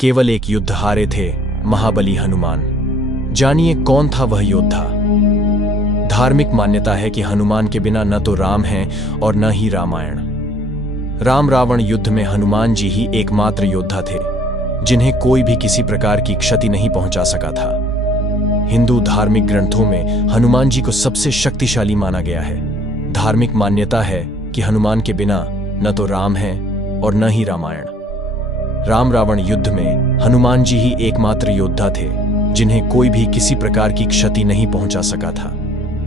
केवल एक युद्ध हारे थे महाबली हनुमान। जानिए कौन था वह योद्धा। धार्मिक मान्यता है कि हनुमान के बिना न तो राम हैं और न ही रामायण। राम रावण युद्ध में हनुमान जी ही एकमात्र योद्धा थे जिन्हें कोई भी किसी प्रकार की क्षति नहीं पहुंचा सका था। हिंदू धार्मिक ग्रंथों में हनुमान जी को सबसे शक्तिशाली माना गया है। धार्मिक मान्यता है कि हनुमान के बिना न तो राम हैं और न ही रामायण। राम रावण युद्ध में हनुमान जी ही एकमात्र योद्धा थे जिन्हें कोई भी किसी प्रकार की क्षति नहीं पहुंचा सका था।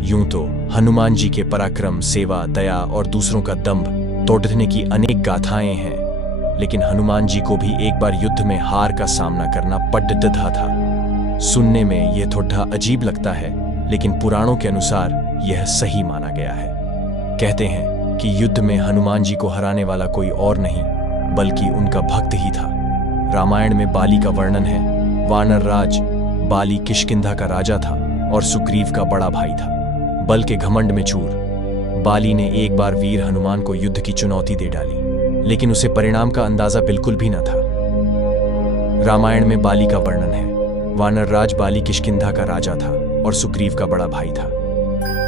यूं तो हनुमान जी के पराक्रम, सेवा, दया और दूसरों का दंभ तोड़ने की अनेक गाथाएं हैं, लेकिन हनुमान जी को भी एक बार युद्ध में हार का सामना करना पड़ता था। सुनने में यह थोड़ा अजीब लगता है, लेकिन पुराणों के अनुसार यह सही माना गया है। कहते हैं कि युद्ध में हनुमान जी को हराने वाला कोई और नहीं बल्कि उनका भक्त ही था। रामायण में बाली का वर्णन है। वानर राज बाली किष्किंधा का राजा था और सुग्रीव का बड़ा भाई था। बल के घमंड में चूर बाली ने एक बार वीर हनुमान को युद्ध की चुनौती दे डाली, लेकिन उसे परिणाम का अंदाजा बिल्कुल भी न था। रामायण में बाली का वर्णन है। वानर राज बाली किष्किंधा का राजा था और सुग्रीव का बड़ा भाई था।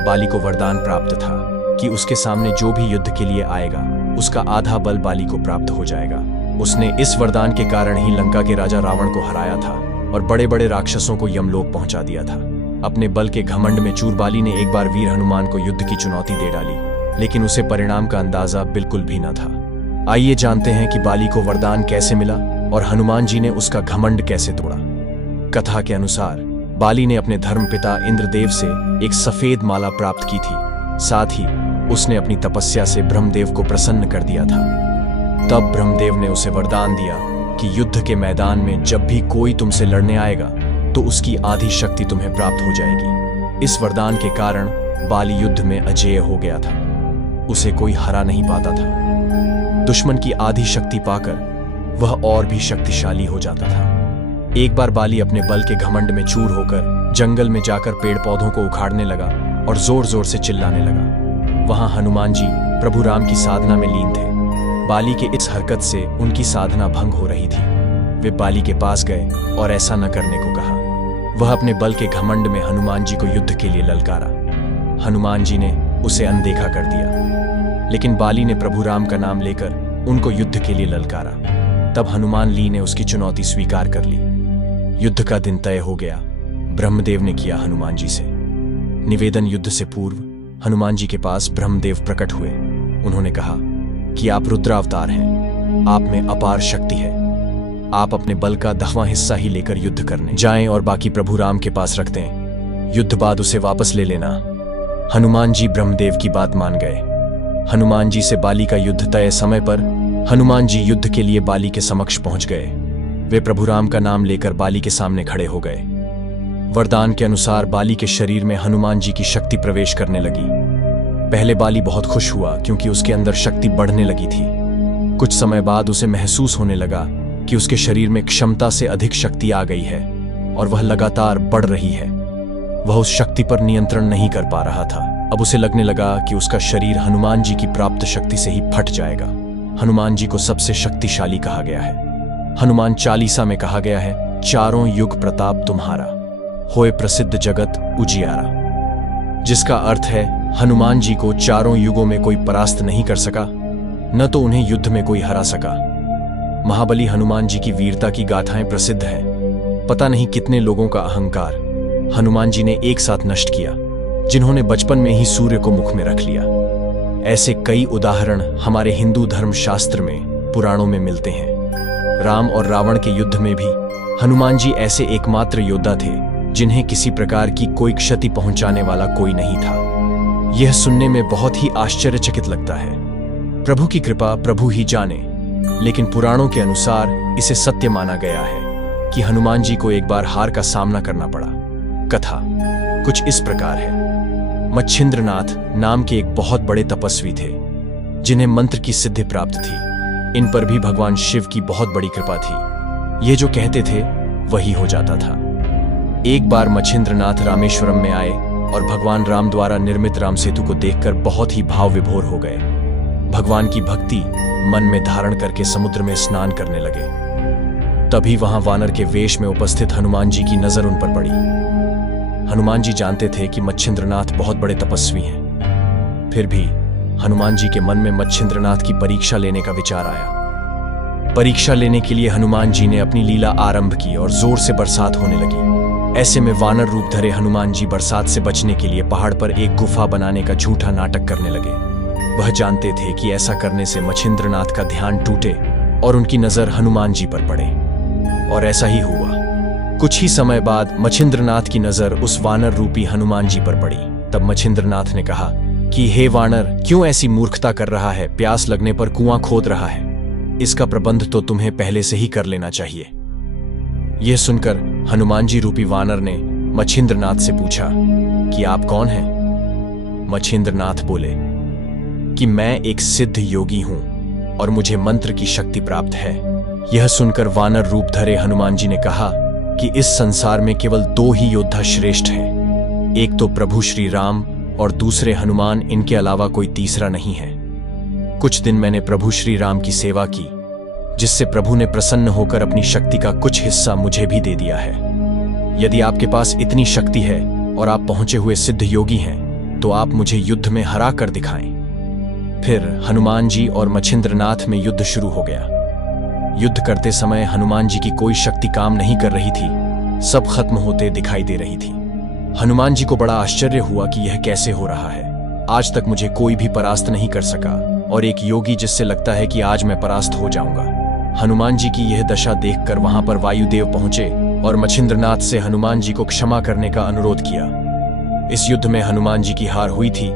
बाली को वरदान प्राप्त था कि उसके सामने जो भी युद्ध के लिए आएगा उसका आधा बल बाली को प्राप्त हो जाएगा। उसने इस वरदान के कारण ही लंका के राजा रावण को हराया था और बड़े बड़े राक्षसों को यमलोक पहुंचा दिया था। अपने बल के घमंड में चूर बाली ने एक बार वीर हनुमान को युद्ध की चुनौती दे डाली, लेकिन उसे परिणाम का अंदाजा बिल्कुल भी न था। आइए जानते हैं कि बाली को वरदान कैसे मिला और हनुमान जी ने उसका घमंड कैसे तोड़ा। कथा के अनुसार बाली ने अपने धर्मपिता इंद्रदेव से एक सफेद माला प्राप्त की थी। साथ ही उसने अपनी तपस्या से ब्रह्मदेव को प्रसन्न कर दिया था। तब ब्रह्मदेव ने उसे वरदान दिया कि युद्ध के मैदान में जब भी कोई तुमसे लड़ने आएगा तो उसकी आधी शक्ति तुम्हें प्राप्त हो जाएगी। इस वरदान के कारण बाली युद्ध में अजेय हो गया था। उसे कोई हरा नहीं पाता था। दुश्मन की आधी शक्ति पाकर वह और भी शक्तिशाली हो जाता था। एक बार बाली अपने बल के घमंड में चूर होकर जंगल में जाकर पेड़ पौधों को उखाड़ने लगा और जोर जोर से चिल्लाने लगा। वहां हनुमान जी प्रभु राम की साधना में लीन थे। बाली के इस हरकत से उनकी साधना भंग हो रही थी। वे बाली के पास गए और ऐसा न करने को कहा। वह अपने बल के घमंड में हनुमान जी को युद्ध के लिए ललकारा। हनुमान जी ने उसे अनदेखा कर दिया, लेकिन बाली ने प्रभु राम का नाम लेकर उनको युद्ध के लिए ललकारा। तब हनुमान ली ने उसकी चुनौती स्वीकार कर ली। युद्ध का दिन तय हो गया। ब्रह्मदेव ने किया हनुमान जी से निवेदन। युद्ध से पूर्व हनुमान जी के पास ब्रह्मदेव प्रकट हुए। उन्होंने कहा कि आप रुद्रावतार हैं, आप में अपार शक्ति है। आप अपने बल का 10वां हिस्सा ही लेकर युद्ध करने जाएं और बाकी प्रभु राम के पास रख दें। युद्ध बाद उसे वापस ले लेना। हनुमान जी ब्रह्मदेव की बात मान गए। हनुमान जी से बाली का युद्ध तय समय पर हनुमान जी युद्ध के लिए बाली के समक्ष पहुंच गए। वे प्रभु राम का नाम लेकर बाली के सामने खड़े हो गए। वरदान के अनुसार बाली के शरीर में हनुमान जी की शक्ति प्रवेश करने लगी। पहले बाली बहुत खुश हुआ क्योंकि उसके अंदर शक्ति बढ़ने लगी थी। कुछ समय बाद उसे महसूस होने लगा कि उसके शरीर में क्षमता से अधिक शक्ति आ गई है और वह लगातार बढ़ रही है। वह उस शक्ति पर नियंत्रण नहीं कर पा रहा था। अब उसे लगने लगा कि उसका शरीर हनुमान जी की प्राप्त शक्ति से ही फट जाएगा। हनुमान जी को सबसे शक्तिशाली कहा गया है। हनुमान चालीसा में कहा गया है, चारों युग प्रताप तुम्हारा, होए प्रसिद्ध जगत उजियारा, जिसका अर्थ है हनुमान जी को चारों युगों में कोई परास्त नहीं कर सका, न तो उन्हें युद्ध में कोई हरा सका। महाबली हनुमान जी की वीरता की गाथाएं प्रसिद्ध हैं। पता नहीं कितने लोगों का अहंकार हनुमान जी ने एक साथ नष्ट किया, जिन्होंने बचपन में ही सूर्य को मुख में रख लिया। ऐसे कई उदाहरण हमारे हिंदू धर्म शास्त्र में, पुराणों में मिलते हैं। राम और रावण के युद्ध में भी हनुमान जी ऐसे एकमात्र योद्धा थे जिन्हें किसी प्रकार की कोई क्षति पहुंचाने वाला कोई नहीं था। यह सुनने में बहुत ही आश्चर्यचकित लगता है। प्रभु की कृपा प्रभु ही जाने, लेकिन पुराणों के अनुसार इसे सत्य माना गया है कि हनुमान जी को एक बार हार का सामना करना पड़ा। कथा कुछ इस प्रकार है। मच्छिंद्रनाथ नाम के एक बहुत बड़े तपस्वी थे जिन्हें मंत्र की सिद्धि प्राप्त थी। इन पर भी भगवान शिव की बहुत बड़ी कृपा थी। ये जो कहते थे वही हो जाता था। एक बार मच्छिंद्रनाथ रामेश्वरम में आए और भगवान राम द्वारा निर्मित राम सेतु को देखकर बहुत ही भाव विभोर हो गए। भगवान की भक्ति मन में धारण करके समुद्र में स्नान करने लगे। तभी वहां वानर के वेश में उपस्थित हनुमान जी की नजर उन पर पड़ी। हनुमान जी जानते थे कि मच्छिंद्रनाथ बहुत बड़े तपस्वी हैं। फिर भी हनुमान जी के मन में मच्छिंद्रनाथ की परीक्षा लेने का विचार आया। परीक्षा लेने के लिए हनुमान जी ने अपनी लीला आरंभ की और जोर से बरसात होने लगी। ऐसे में वानर रूप धरे हनुमान जी बरसात से बचने के लिए पहाड़ पर एक गुफा बनाने का झूठा नाटक करने लगे। वह जानते थे कि ऐसा करने से मच्छिंद्रनाथ का ध्यान टूटे और उनकी नजर हनुमान जी पर पड़े। और ऐसा ही हुआ। कुछ ही समय बाद मच्छिंद्रनाथ की नजर उस वानर रूपी हनुमान जी पर पड़ी। तब मच्छिंद्रनाथ ने कहा कि हे वानर, क्यों ऐसी मूर्खता कर रहा है? प्यास लगने पर कुआं खोद रहा है। इसका प्रबंध तो तुम्हें पहले से ही कर लेना चाहिए। यह सुनकर हनुमान जी रूपी वानर ने मच्छिंद्रनाथ से पूछा कि आप कौन हैं? मच्छिंद्रनाथ बोले कि मैं एक सिद्ध योगी हूं और मुझे मंत्र की शक्ति प्राप्त है। यह सुनकर वानर रूप धरे हनुमान जी ने कहा कि इस संसार में केवल 2 ही योद्धा श्रेष्ठ हैं, एक तो प्रभु श्री राम और दूसरे हनुमान, इनके अलावा कोई तीसरा नहीं है। कुछ दिन मैंने प्रभु श्री राम की सेवा की, जिससे प्रभु ने प्रसन्न होकर अपनी शक्ति का कुछ हिस्सा मुझे भी दे दिया है। यदि आपके पास इतनी शक्ति है और आप पहुंचे हुए सिद्ध योगी हैं, तो आप मुझे युद्ध में हरा कर दिखाएं। फिर हनुमान जी और मच्छिंद्रनाथ में युद्ध शुरू हो गया। युद्ध करते समय हनुमान जी की कोई शक्ति काम नहीं कर रही थी, सब खत्म होते दिखाई दे रही थी। हनुमान जी को बड़ा आश्चर्य हुआ कि यह कैसे हो रहा है। आज तक मुझे कोई भी परास्त नहीं कर सका, और एक योगी जिससे लगता है कि आज मैं परास्त हो जाऊंगा। हनुमान जी की यह दशा देखकर वहां पर वायुदेव पहुंचे और मच्छिंद्रनाथ से हनुमान जी को क्षमा करने का अनुरोध किया। इस युद्ध में हनुमान जी की हार हुई थी